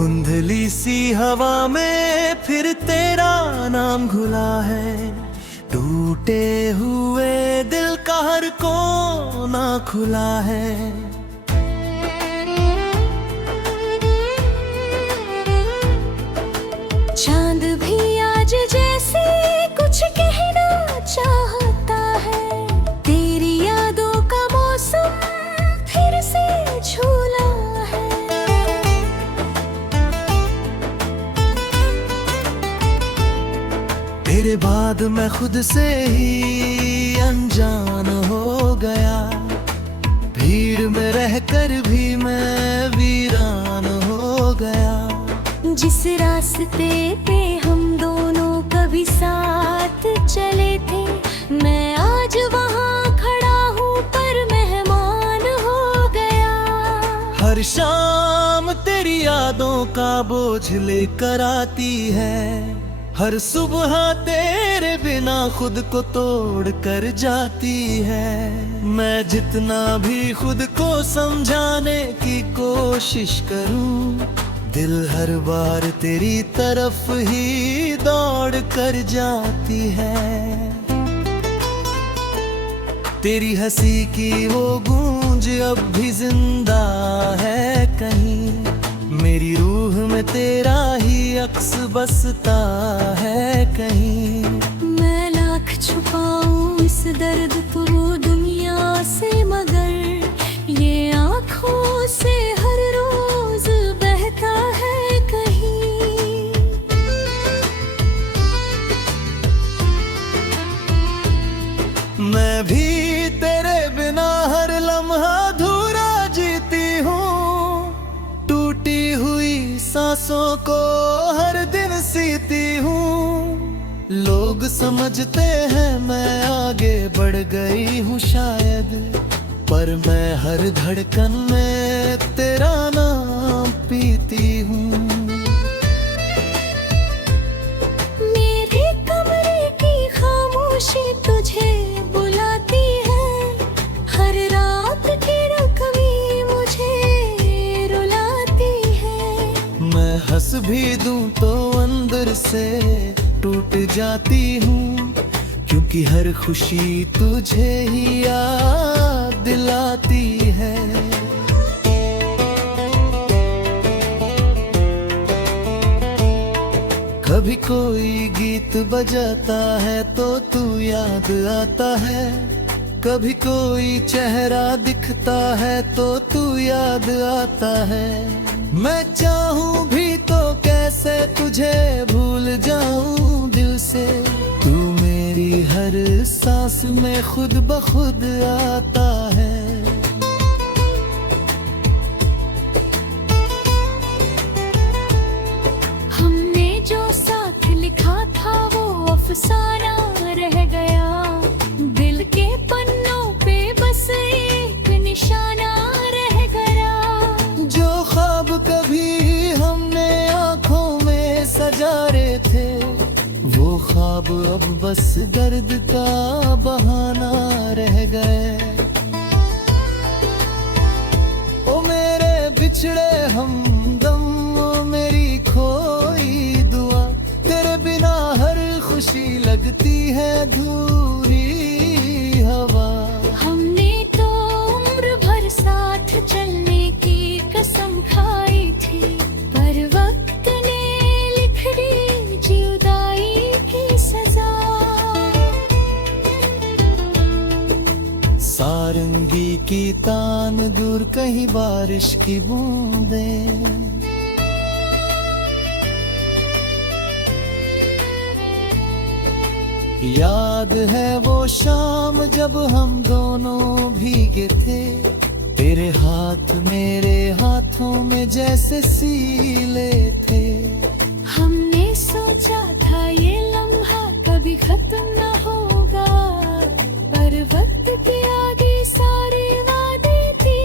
धुंधली सी हवा में फिर तेरा नाम घुला है। टूटे हुए दिल का हर कोना खुला है। चांद भी आज जैसे कुछ कहना चाहता है। तेरी यादों का मौसम फिर से झूला है। तेरे बाद मैं खुद से ही अनजान हो गया। भीड़ में रहकर भी मैं वीरान हो गया। जिस रास्ते पे हम दोनों कभी साथ चले थे, मैं आज वहाँ खड़ा हूँ पर मेहमान हो गया। हर शाम तेरी यादों का बोझ लेकर आती है। हर सुबह तेरे बिना खुद को तोड़ कर जाती है। मैं जितना भी खुद को समझाने की कोशिश करूं, दिल हर बार तेरी तरफ ही दौड़ कर जाती है। तेरी हंसी की वो गूंज अब भी जिंदा है कहीं। मेरी रूह में तेरा ही अक्स बसता है कहीं। मैं लाख छुपाऊं इस दर्द को दुनिया से, मगर ये आँखों से हर रोज बहता है कहीं। मैं भी तेरे बिना हर लम्हा अधूरा जीती हूँ। टूटी हुई सांसों को हर दिन सीती हूँ। लोग समझते हैं मैं आगे बढ़ गई हूँ शायद, पर मैं हर धड़कन में तेरा नाम पीती हूँ। मेरे कमरे की खामोशी तुझे बुलाती है। हर रात की रकमी मुझे रुलाती है। मैं हंस भी दूं तो अंदर से टूट जाती हूँ, क्योंकि हर खुशी तुझे ही याद दिलाती है। कभी कोई गीत बजाता है तो तू याद आता है। कभी कोई चेहरा दिखता है तो तू याद आता है। मैं चाहूं भी तो कैसे तुझे भूल जाऊं दिल से। तू मेरी हर सांस में खुद ब खुद आता है। हमने जो साथ लिखा था वो अफसाना रह गया। दिल के पन्नों पे बस एक निशाना रह गया। जो ख्वाब कभी हमने आंखों में सजारे थे, वो ख्वाब अब बस दर्द का बहाना रह गए। ओ मेरे बिछड़े हमदम, ओ मेरी खोई दुआ। तेरे बिना हर खुशी लगती है अधूरी हवा। हमने तो उम्र भर साथ चलने की कसम खाई थी, पर वक्त ने लिख दी जुदाई की सजा। सारंगी की तान दूर कहीं बारिश की बूंदें। याद है वो शाम जब हम दोनों भीगे थे। तेरे हाथ मेरे हाथों में जैसे सीले थे। हमने सोचा था ये लम्हा कभी खत्म न होगा, पर वक्त के आगे सारे वादे थे।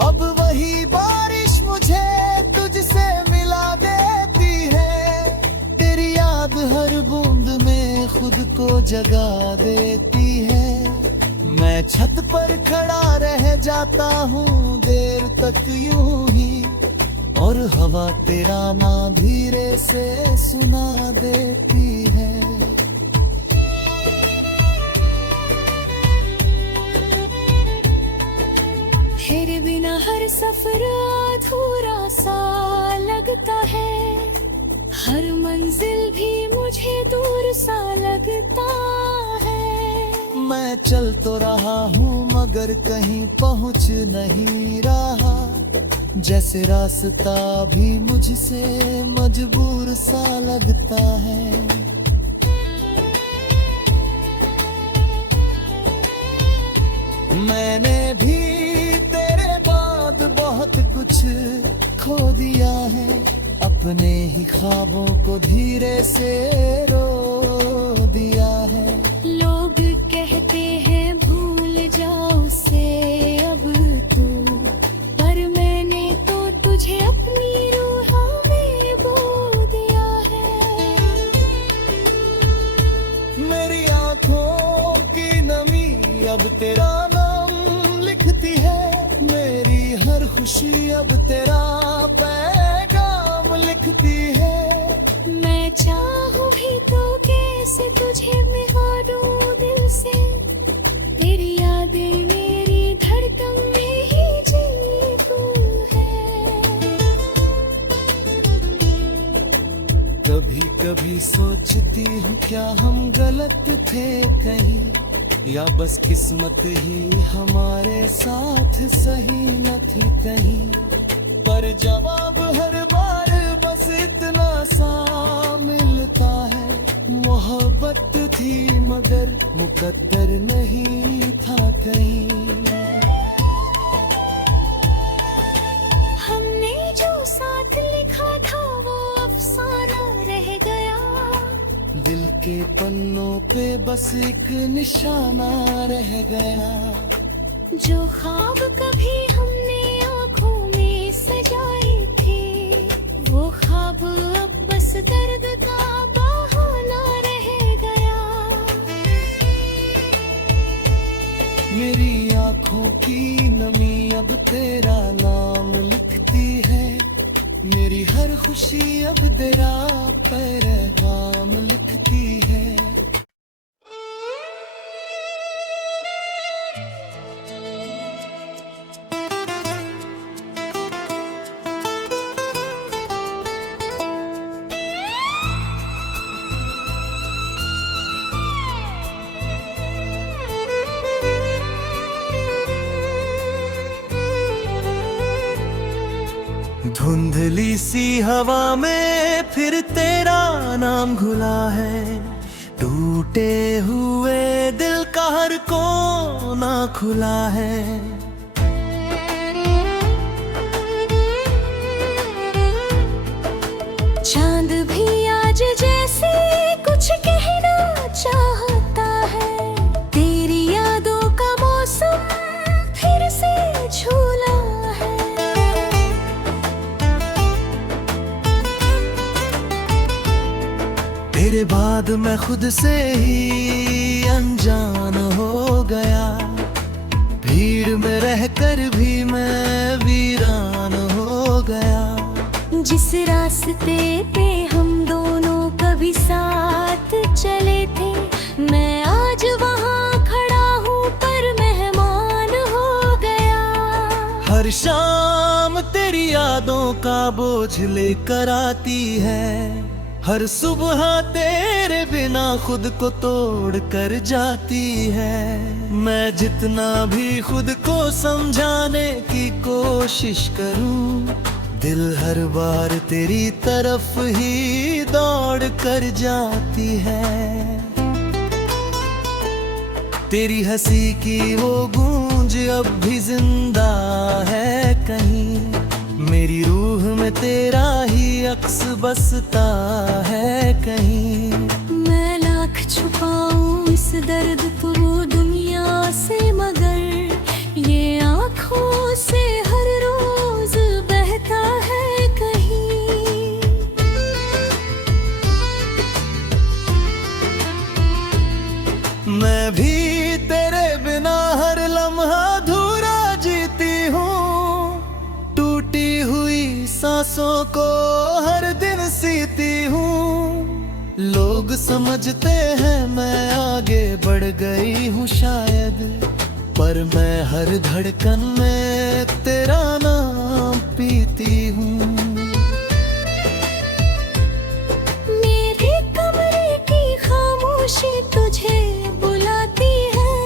अब वही बारिश मुझे तुझसे मिला देती है। तेरी याद हर बूंद में खुद को जगा देती है। मैं छत पर खड़ा रह जाता हूँ देर तक यूं ही, और हवा तेरा नाम धीरे से सुना देती है। तेरे बिना हर सफर अधूरा सा लगता है, हर मंजिल भी मुझे दूर सा लगता है। मैं चल तो रहा हूँ मगर कहीं पहुँच नहीं रहा, जैसे रास्ता भी मुझसे मजबूर सा लगता है। मैंने भी तेरे बाद बहुत कुछ खो दिया है, अपने ही ख्वाबों को धीरे से रो दिया है। लोग कहते हैं भूल जाओ उसे अब तू, पर मैंने तो तुझे अपनी रूह में बो दिया है। मेरी आंखों की नमी अब तेरा नाम लिखती है, मेरी हर खुशी अब तेरा पैगाम लिखती है। मैं चाहूँ भी तो कैसे तुझे मिलाऊं दिल से, तेरी यादें मेरी धड़कन में ही जीती है। कभी कभी सोचती हूँ क्या हम गलत थे कहीं, या बस किस्मत ही हमारे साथ सही न थी कहीं। पर जवाब हर बार बस इतना सा मिलता है, मोहब्बत थी मगर मुकद्दर नहीं था कहीं। हमने जो साथ लिखा था वो अफसाना रह गया, दिल के पन्नों पे बस एक निशाना रह गया। जो ख्वाब कभी हमने आँखों में सजाए थे, वो ख्वाब अब बस दर्द का बहाना रह गया। मेरी आंखों की नमी अब तेरा नाम लिखती है, मेरी हर खुशी अब तेरा पैगाम लिखती है। धुंधली सी हवा में फिर तेरा नाम घुला है, टूटे हुए दिल का हर कोना खुला है। चांद भी आज जैसे कुछ कहना चाहता है, तेरी यादों का मौसम फिर से झूला है। तेरे बाद मैं खुद से ही अनजान हो गया, भीड़ में रहकर भी मैं वीरान हो गया। जिस रास्ते पे हम दोनों कभी साथ चले थे, मैं आज वहाँ खड़ा हूँ पर मेहमान हो गया। हर शाम तेरी यादों का बोझ लेकर आती है, हर सुबह तेरे बिना खुद को तोड़ कर जाती है। मैं जितना भी खुद को समझाने की कोशिश करूं, दिल हर बार तेरी तरफ ही दौड़ कर जाती है। तेरी हंसी की वो गूंज अब भी जिंदा है कहीं, मेरी रूह में तेरा ही अक्स बसता है कहीं। मैं लाख छुपाऊं इस दर्द को दुनिया से, मगर ये आँखों से हर रोज बहता है कहीं। मैं भी तेरे बिना हर लम्हा अधूरा जीती हूँ, टूटी हुई सांसों को हर दिन सीती हूँ। लोग समझते हैं मैं आगे बढ़ गई हूँ शायद, पर मैं हर धड़कन में तेरा नाम पीती हूँ। मेरे कमरे की खामोशी तुझे बुलाती है,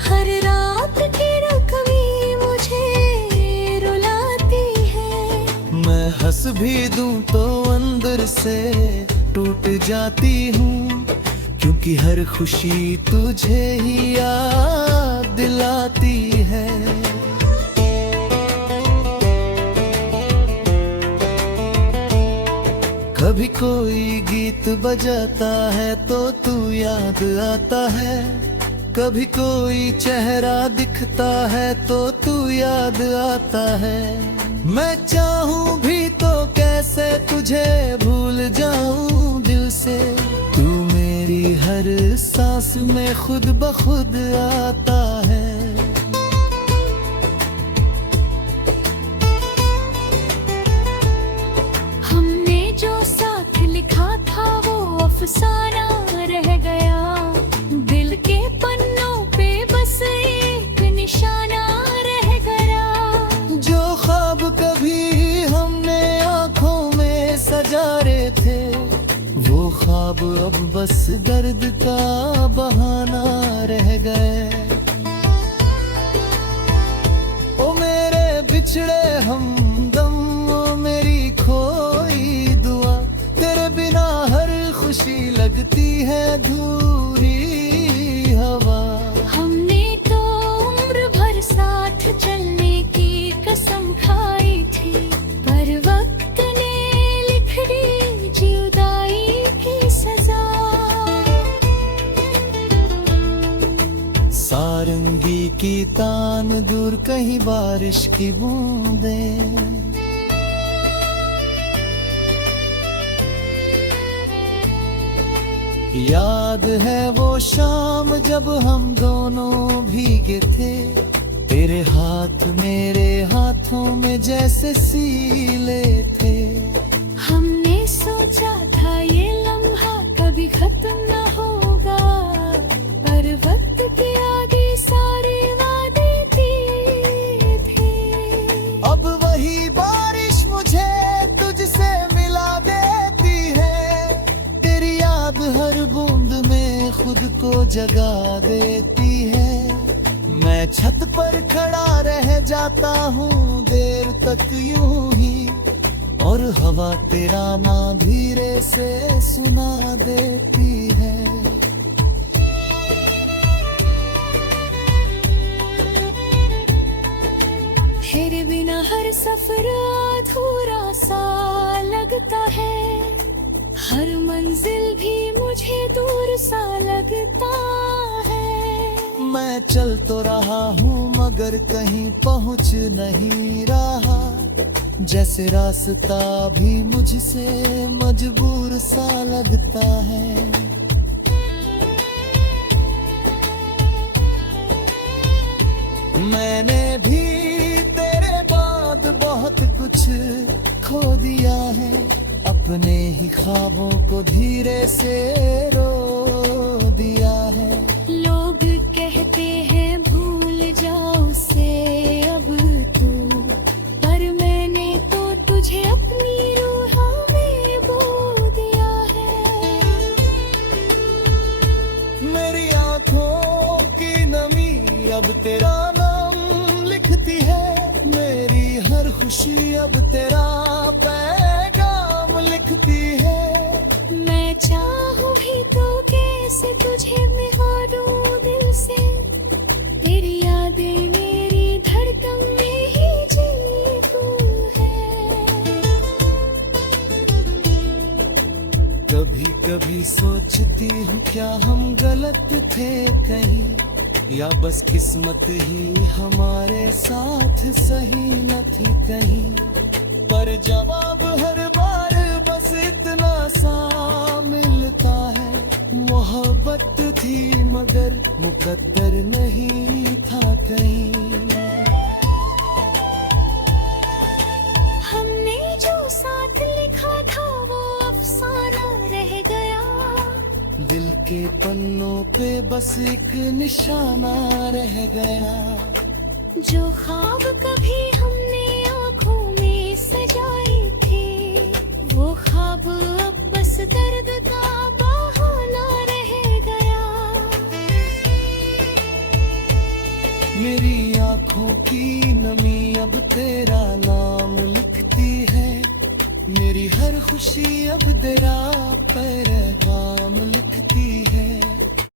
हर रात की रकमी मुझे रुलाती है। मैं हंस भी दूं तो अंदर से टूट जाती हूँ, क्योंकि हर खुशी तुझे ही याद दिलाती है। कभी कोई गीत बजाता है तो तू याद आता है, कभी कोई चेहरा दिखता है तो तू याद आता है। मैं चाहूं भी तो कैसे तुझे भूल जाऊं दिल से, तू मेरी हर सांस में खुद ब खुद आता है। हमने जो साथ लिखा था वो अफसाना रह गया, दिल के पन्नों पे बस एक निशाना रह गया। जो ख्वाब कभी हमने आंखों में सजारे थे, वो ख्वाब अब बस दर्द का बहाना रह गए। ओ मेरे बिछड़े हमदम, ओ मेरी खोई दुआ, तेरे बिना हर खुशी लगती है अधूरी हवा। हमने तो उम्र भर साथ चलने की कसम खाई थी, पर वक्त ने लिख दी जुदाई की सजा। सारंगी की तान दूर कहीं बारिश की बूंदें, याद है वो शाम जब हम दोनों भीगे थे, तेरे हाथ मेरे हाथों में जैसे सीले थे। हमने सोचा था ये लम्हा कभी खत्म न होगा, पर वक्त के आगे सारे वादे दिए थे। अब वही बारिश मुझे तुझसे मिला देती है, तेरी याद हर बूंद में खुद को जगा देती है। मैं छत पर खड़ा रह जाता हूँ देर तक यूं ही, और हवा तेरा नाम धीरे से सुना देती है। तेरे बिना हर सफर अधूरा सा लगता है, हर मंजिल भी मुझे दूर सा लगता है। मैं चल तो रहा हूँ मगर कहीं पहुँच नहीं रहा, जैसे रास्ता भी मुझसे मजबूर सा लगता है। मैंने भी तेरे बाद बहुत कुछ खो दिया है, अपने ही ख्वाबों को धीरे से रो दिया है। लोग कहते हैं भूल जाओ से अब तू, पर मैंने तो तुझे अपनी रूह में बो दिया है। मेरी आंखों की नमी अब तेरा नाम लिखती है, मेरी हर खुशी अब तेरा पैगाम लिखती है। मैं चाहूँ भी तो कैसे तुझे मिलाऊं दिल से, तेरी यादें मेरी धड़कन में ही जीती है। कभी कभी सोचती हूँ क्या हम गलत थे कहीं, या बस किस्मत ही हमारे साथ सही न थी कहीं। पर जवाब हर बार बस इतना सा मिलता है, मोहब्बत थी मगर मुकद्दर नहीं था कहीं। हमने जो साथ के पन्नों पे बस एक निशाना रह गया। जो ख्वाब कभी हमने आँखों में सजाए थे, वो ख्वाब अब बस दर्द का बहाना रह गया। मेरी आँखों की नमी अब तेरा नाम लिखती है, मेरी हर खुशी अब तेरा पैगाम लिखती